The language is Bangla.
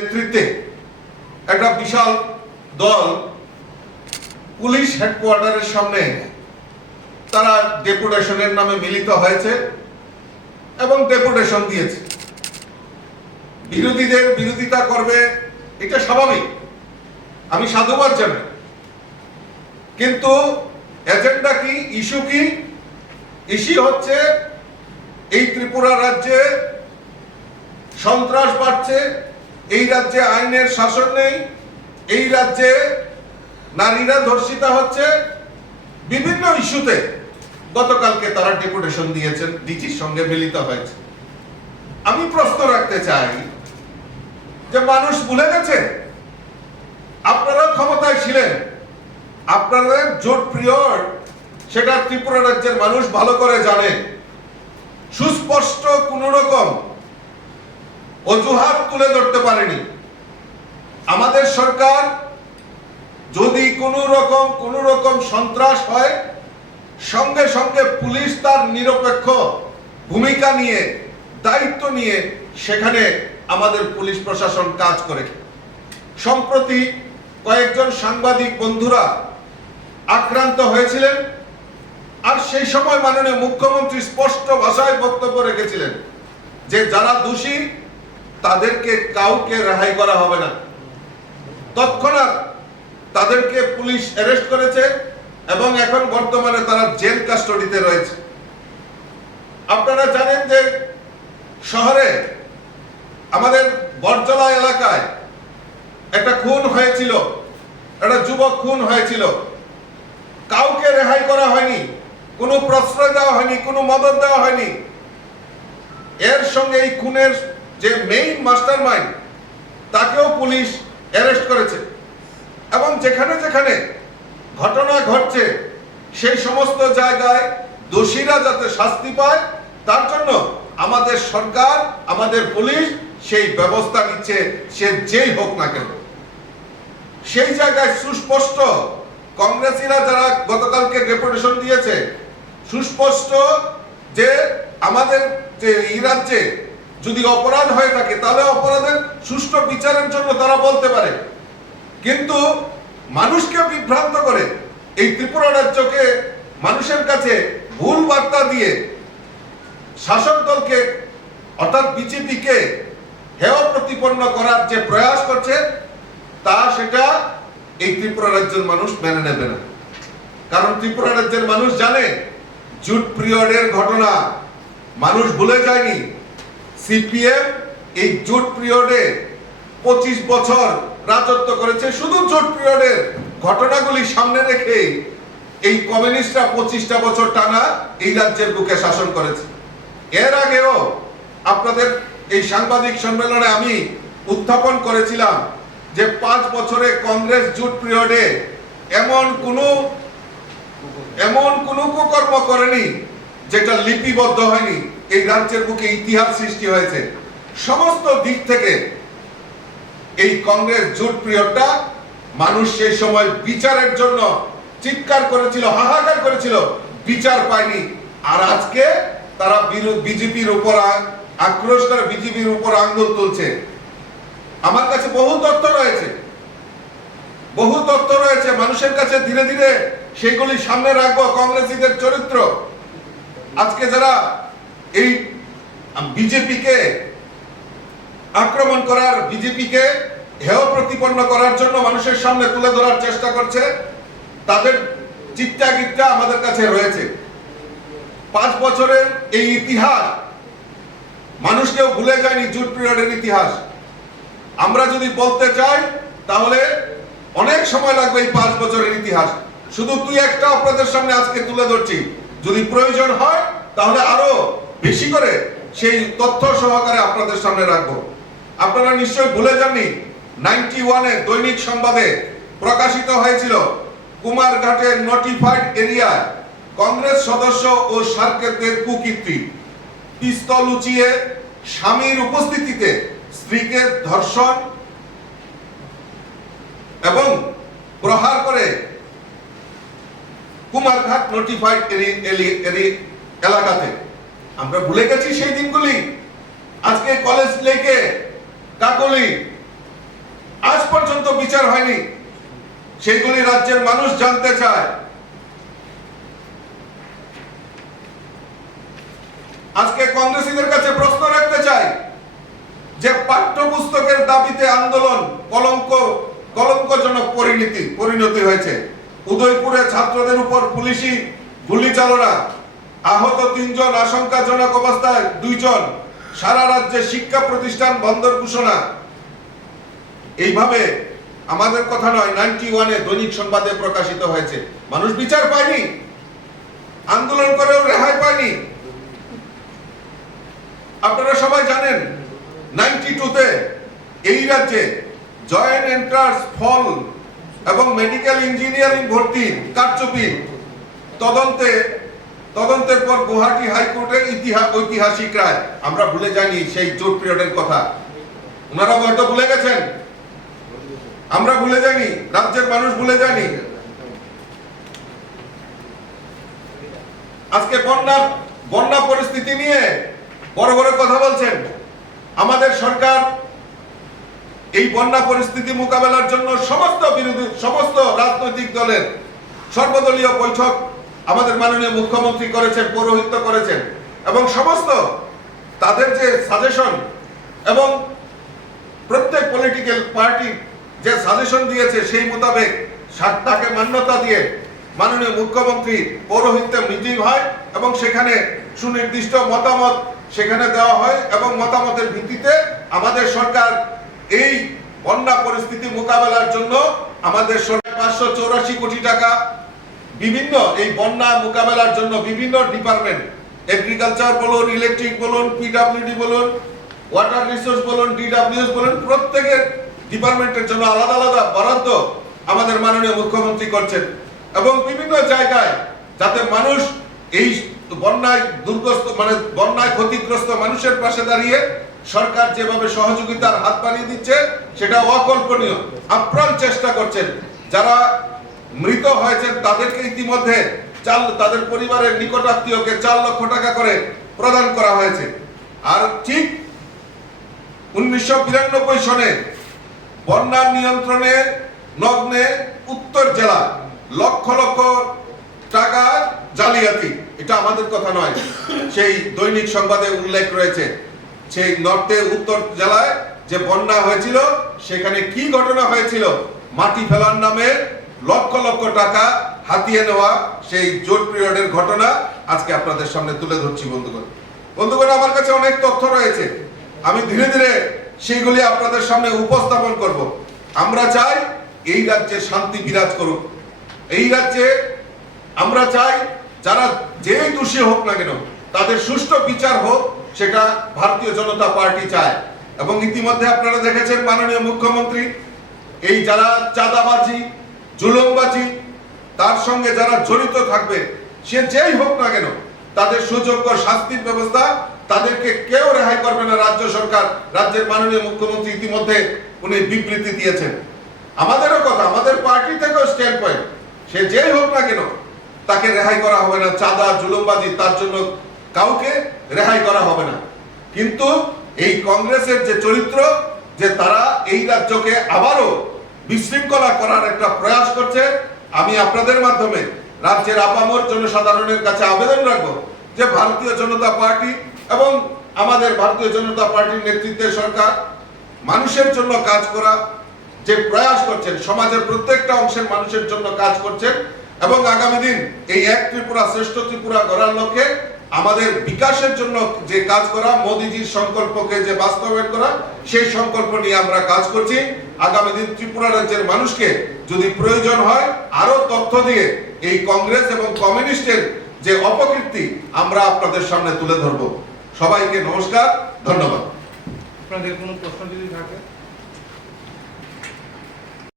নেতৃত্বে একটা বিশাল দল পুলিশ হেডকোয়ার্টারের সামনে তারা ডেপুটেশনের নামে মিলিত হয়েছে এবং ডেপুটেশন দিয়েছে। বিরোধীদের বিরোধিতা করবে এটা স্বাভাবিক। আমি সাধুবাদ জানাই। কিন্তু এজেন্ডা কি, ইস্যু কি? ইস্যু হচ্ছে এই ত্রিপুরা রাজ্যে সন্ত্রাস বাড়ছে এই রাজ্যে আইনের শাসন নেই, এই রাজ্যে নারীরা ধর্ষিতা হচ্ছে। বিভিন্ন ইস্যুতে গতকালকে তারা ডেপুটেশন দিয়েছেন, ডিজির সঙ্গে মিলিত হয়েছে। আমি প্রশ্ন রাখতে চাই যে মানুষ ভুলে গেছে? আপনারা ক্ষমতায় ছিলেন। আপনাদের জোট পিরিয়ড, সেটা ত্রিপুরা রাজ্যের মানুষ ভালো করে জানে। সুস্পষ্ট কোন রকম অজুহাত তুলে ধরতে পারেনি। আমাদের সরকার যদি কোনো রকম, কোন রকম সন্ত্রাস হয়, সঙ্গে সঙ্গে পুলিশ তার নিরপেক্ষ ভূমিকা নিয়ে, দায়িত্ব নিয়ে সেখানে আমাদের পুলিশ প্রশাসন কাজ করে। সম্প্রতি কয়েকজন সাংবাদিক বন্ধুরা আক্রান্ত হয়েছিলেন আর সেই সময় মাননীয় মুখ্যমন্ত্রী স্পষ্ট ভাষায় বক্তব্য রেখেছিলেন যে যারা দোষী তাদেরকে কাউকে রেহাই করা হবে না। তৎক্ষণাৎ তাদেরকে পুলিশ অ্যারেস্ট করেছে এবং এখন বর্তমানে তারা জেল কাস্টডিতে রয়েছে। আপনারা জানেন যে শহরে আমাদের বরজলা এলাকায় একটা খুন হয়েছিল, একটা যুবক খুন হয়েছিল। কাউকে রেহাই করা হয়নি, কোনো প্রশ্রয় দেওয়া হয়নি, কোনো মদত দেওয়া হয়নি। এর সঙ্গে এই খুনের যে মেইন মাস্টার মাইন্ড তাকেও পুলিশ অ্যারেস্ট করেছে। এবং যেখানে যেখানে ঘটনা ঘটছে, সেই সমস্ত জায়গায় দোষীরা যাতে শাস্তি পায়, তার জন্য আমাদের সরকার, আমাদের পুলিশ সেই ব্যবস্থা নিচ্ছে, সে যেই হোক না কেন। সেই জায়গায় সুস্পষ্ট কংগ্রেসীরা যারা গতকালকে ডেপুটেশন দিয়েছে, সুস্পষ্ট যে আমাদের যে এই রাজ্যে যদি অপরাধ হয়ে থাকে, তাহলে অপরাধের সুষ্ঠু বিচারের জন্য তারা বলতে পারে। কিন্তু মানুষকে বিভ্রান্ত করে এই ত্রিপুরা রাজ্যকে মানুষের কাছে ভুল বার্তা দিয়ে শাসক দলকে, অর্থাৎ বিজেপিকে হেয় প্রতিপন্ন করার যে প্রয়াস করছে, তা সেটা এই ত্রিপুরা রাজ্যের মানুষ মেনে নেবে না। কারণ ত্রিপুরা রাজ্যের মানুষ জানে, জুট পিরিয়ডের ঘটনা, মানুষ ভুলে যায়নি। সিপিএম এই জুট পিরিয়ডে পঁচিশ বছর রাজত্ব করেছে। শুধু জোট পিরিয়ডের ঘটনাগুলি সামনে রেখে এই কমিউনিস্টরা পঁচিশটা বছর টানা এই রাজ্যের বুকে শাসন করেছে। এর আগেও আপনাদের এই সাংবাদিক সম্মেলনে আমি উত্থাপন করেছিলাম যে পাঁচ বছরে কংগ্রেস জুট পিরিয়ডে এমন কোনো এমন কোনো কুকর্ম করেনি যেটা লিপিবদ্ধ হয়নি। এই রাজ্যের বুকে ইতিহাস সৃষ্টি হয়েছে। সমস্ত দিক থেকে এই কংগ্রেস জোট পিরিয়ডটা মানুষ সেই সময় বিচারের জন্য চিৎকার করেছিল, হাহাকার করেছিল, বিচার পায়নি। আর আজকে তারা বিজেপির উপর আক্রোশ করে বিজেপির উপর আঙ্গুল তুলছে। আমার কাছে বহু তথ্য রয়েছে। বহু তথ্য রয়েছে। মানুষের কাছে ধীরে ধীরে সেগুলি সামনে রাখব। কংগ্রেসীদের চরিত্র। আজকে যারা এই বিজেপিকে আক্রমণ করার, বিজেপিকে হেয় প্রতিপন্ন করার জন্য মানুষের সামনে তুলে ধরার চেষ্টা করছে, তাদের চিত্তা আমাদের কাছে রয়েছে। পাঁচ বছরের এই ইতিহাস মানুষ কেউ ভুলে যায়নি জুট পিরিয়ডের ইতিহাস। আমরা যদি বলতে চাই, তাহলে অনেক সময় লাগবে এই পাঁচ বছরের ইতিহাস। শুধু তুই একটা আপনাদের সামনে আজকে তুলে ধরছি। যদি প্রয়োজন হয়, তাহলে আরও বেশি করে সেই তথ্য সহকারে আপনাদের সামনে রাখব। আপনারা নিশ্চয়ই ভুলে যাননি নাইনটি ওয়ানে দৈনিক সংবাদে প্রকাশিত হয়েছিল কুমারঘাটের নোটিফাইড এরিয়ায় কংগ্রেস সদস্য ও সার্কেতদের কুকীর্তি। পিস্তল উঁচিয়ে স্বামীর উপস্থিতিতে স্ত্রীকে ধর্ষণ এবং প্রহার করে কুমারঘাট নোটিফাইড এলাকাতে। আমরা ভুলে গেছি সেই দিনগুলি। আজকে কলেজ লেকে কাকলি, আজ পর্যন্ত বিচার হয়নি। সেইগুলি রাজ্যের মানুষ জানতে চায়। আজকে কংগ্রেসীদের কাছে প্রশ্ন রাখতে চাই যে পাঠ্যপুস্তকের দাবিতে আন্দোলন কলঙ্ক, কলঙ্কজনক পরিণতি পরিণতি হয়েছে। উদয়পুরে ছাত্রদের উপর পুলিশি গুলি চালনা আহত তিনজন আশঙ্কাজনক অবস্থায় দুইজন সারা রাজ্যে শিক্ষা প্রতিষ্ঠান বন্ধর ঘোষণা। এইভাবে আমাদের কথা নয় নাইনটি ওয়ানে দৈনিক সংবাদে প্রকাশিত হয়েছে। মানুষ বিচার পায়নি, আন্দোলন করেও রেহাই পায়নি। আপনারা সবাই জানেন নাইনটি টুতে এই রাজ্যে জয়েন্ট এন্ট্রান্স ফল এবং মেডিকেল ইঞ্জিনিয়ারিং ভর্তি কারচুপি তদন্তে তদন্তের পর গুয়াহাটি হাইকোর্টের ইতিহাস ঐতিহাসিক রায়। আমরা ভুলে যাইনি সেই জোট পিরিয়ডের কথা। ওনারা হয়তো ভুলে গেছেন। আমরা ভুলে যাইনি। রাজ্যের মানুষ ভুলে যায়নি। আজকে বন্যা বন্যা পরিস্থিতি নিয়ে বড় বড় কথা বলছেন। আমাদের সরকার এই বন্যা পরিস্থিতি মোকাবেলার জন্য সমস্ত বিরোধী সমস্ত রাজনৈতিক দলের সর্বদলীয় বৈঠক আমাদের মাননীয় মুখ্যমন্ত্রী করেছেন, পৌরোহিত্য করেছেন, এবং সমস্ত তাদের যে সাজেশন এবং প্রত্যেক পলিটিক্যাল পার্টি যে সাজেশন দিয়েছে সেই মোতাবেক তাকে মান্যতা দিয়ে মাননীয় মুখ্যমন্ত্রী পৌরোহিত্যে মিটিং হয় এবং সেখানে সুনির্দিষ্ট মতামত সেখানে দেওয়া হয় এবং মতামতের ভিত্তিতে আমাদের সরকার এই বন্যা পরিস্থিতি মোকাবেলার জন্য আমাদের সরকার পাঁচশো কোটি টাকা বিভিন্ন এই বন্যা মোকাবেলার জন্য বিভিন্ন ডিপার্টমেন্ট এগ্রিকালচার বলুন ইলেকট্রিক বলুন পিডাব্লিউডি বলুন ওয়াটার রিসোর্স বলুন ডিডাব্লিউএস বলুন, প্রত্যেকের ডিপার্টমেন্টের জন্য আলাদা আলাদা বরাদ্দ আমাদের মাননীয় মুখ্যমন্ত্রী করছেন। এবং বিভিন্ন জায়গায় যাতে মানুষ এই বন্যায় দুর্গস্ত মানে বন্যায় ক্ষতিগ্রস্ত মানুষের পাশে দাঁড়িয়ে সরকার যেভাবে সহযোগিতার হাত বাড়িয়ে দিচ্ছে সেটা অকল্পনীয়। আপ্রাণ চেষ্টা করছেন যারা মৃত হয়েছেন তাদেরকে ইতিমধ্যে চার, তাদের পরিবারের নিকটাত্মীয়কে চার লক্ষ টাকা করে প্রদান করা হয়েছে। আর ঠিক উনিশশো বিরানব্বই সনে বন্যার নিয়ন্ত্রণে নগ্নে উত্তর জেলা লক্ষ লক্ষ টাকা জালিয়াতি, এটা আমাদের কথা নয়, সেই দৈনিক সংবাদে উল্লেখ রয়েছে। সেই নর্থে উত্তর জেলায় যে বন্যা হয়েছিল, সেখানে কি ঘটনা হয়েছিল, মাটি ফেলার নামে লক্ষ লক্ষ টাকা হাতিয়ে নেওয়া সেই জোট পিরিয়ডের ঘটনা আজকে আপনাদের সামনে তুলে ধরছি, বন্ধুগণ। বন্ধুগণ, আমার কাছে অনেক তথ্য রয়েছে। আমি ধীরে ধীরে সেইগুলি আপনাদের সামনে উপস্থাপন করব। আমরা চাই এই রাজ্যে শান্তি বিরাজ করুক। এই রাজ্যে আমরা চাই যারা যেই দোষী হোক না কেন, তাদের সুষ্ঠু বিচার হোক, সেটা ভারতীয় জনতা পার্টি চায়। এবং ইতিমধ্যে আপনারা দেখেছেন মাননীয় মুখ্যমন্ত্রী, এই যারা চাঁদাবাজি জুলুমবাজি, তার সঙ্গে যারা জড়িত থাকবে, সে যেই হোক না কেন, তাদের সুযোগ্য শাস্তির ব্যবস্থা তাদেরকে কেউ রেহাই করবে না রাজ্য সরকার, রাজ্যের মাননীয় মুখ্যমন্ত্রী ইতিমধ্যে উনি বিবৃতি দিয়েছেন। আমাদেরও কথা, আমাদের পার্টি থেকেও স্ট্যান্ড পয়েন্ট সে যেই হোক না কেন, তাকে রেহাই করা হবে না, চাঁদা, জুলুমবাজি, তার জন্য কাউকে রেহাই করা হবে না। কিন্তু এই কংগ্রেসের যে চরিত্র, যে তারা এই রাজ্যকে আবারও বিশৃঙ্খলা করার একটা প্রয়াস করছে। আমি আপনাদের মাধ্যমে রাজ্যের আপামর জনসাধারণের কাছে আবেদন রাখব যে ভারতীয় জনতা পার্টি এবং আমাদের ভারতীয় জনতা পার্টির নেতৃত্বে সরকার মানুষের জন্য কাজ করা যে প্রয়াস করছেন, সমাজের প্রত্যেকটা অংশের মানুষের জন্য কাজ করছেন এবং আগামী দিন এই এক ত্রিপুরা শ্রেষ্ঠ ত্রিপুরা গড়ার লক্ষ্যে আমাদের বিকাশের জন্য যে কাজ করা, মোদিজির সংকল্পকে যে বাস্তবায়ন করা, সেই সংকল্প নিয়ে আমরা কাজ করছি। আগামী দিন ত্রিপুরা রাজ্যের মানুষকে যদি প্রয়োজন হয় আরও তথ্য দিয়ে এই কংগ্রেস এবং কমিউনিস্টের যে অপকীর্তি, আমরা আপনাদের সামনে তুলে ধরব। সবাইকে নমস্কার, ধন্যবাদ। আপনাদের কোনো প্রশ্ন যদি থাকে?